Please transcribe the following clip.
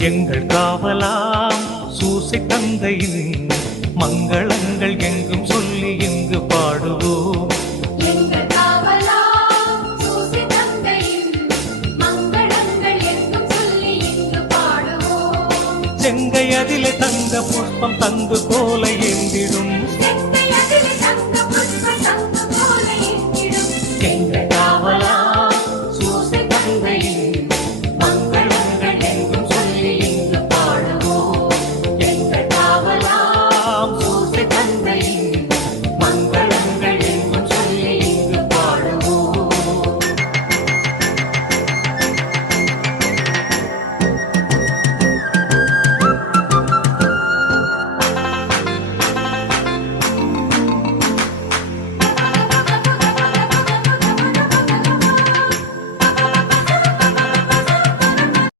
எங்கள் காவலாம் சூசை தந்தையின் மங்களங்கள் எங்கும் சொல்லி இங்கு பாடுவோம். எங்கள் காவலாம் சூசை தந்தையின் மங்களங்கள் எங்கும் சொல்லி இங்கு பாடுவோம். செங்கை அதிலே தங்க புஷ்பம் தந்து கோலை ஏந்திடும்